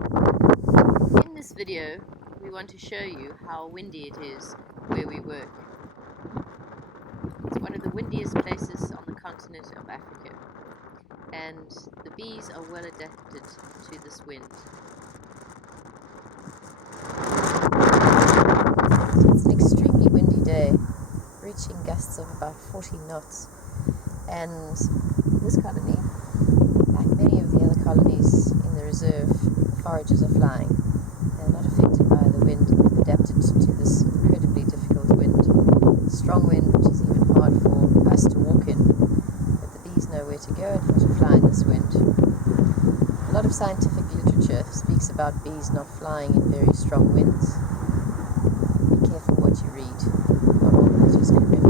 In this video, we want to show you how windy it is where we work. It's one of the windiest places on the continent of Africa, and the bees are well adapted to this wind. It's an extremely windy day, reaching gusts of about 40 knots, and this colony, like many of the other colonies in the reserve, foragers are flying. They're not affected by the wind. They've adapted to this incredibly difficult wind. Strong wind, which is even hard for us to walk in, but the bees know where to go and how to fly in this wind. A lot of scientific literature speaks about bees not flying in very strong winds. Be careful what you read. Not all of it is correct.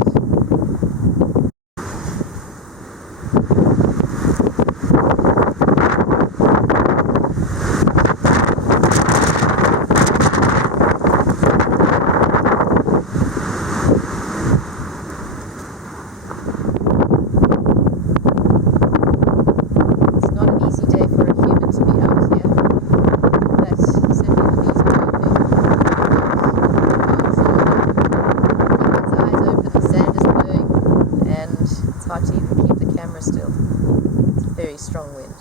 Hard to even keep the camera still. It's a very strong wind.